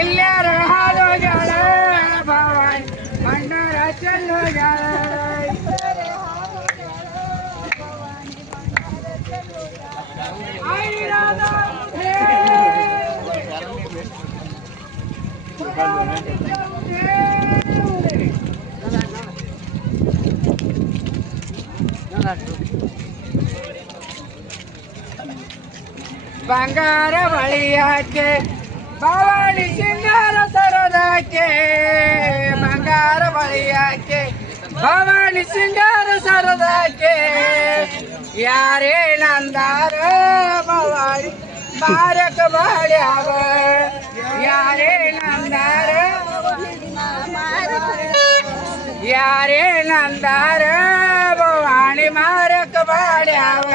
ಇಲ್ಲಾರ ಹಾಲೋಗ್ಯಾಳ ಭವಾನಿ ಮಂಡರ ಚೆಲ್ಲೋಗ್ಯಾಳ ಬಂಗಾರ ಬಳಿಯಾಕೆ ಭವಾನಿ ಸಿಂಗಾರ ಸರದಾಕೆ ಬಂಗಾರ ಬಳಿಯಾಕೆ ಭವಾನಿ ಸಿಂಗಾರ ಸರದಾಕೆ ಯಾರೇ ನಂದಾರ ಭವಾನಿ ಮಾರಕ ಬಾಡ್ಯಾವ ಯಾರೇ ನಂದಾರ ಯಾರೇ ನಂದಾರ ಭವಾನಿ ಮಾರಕ ಬಾಡ್ಯಾವ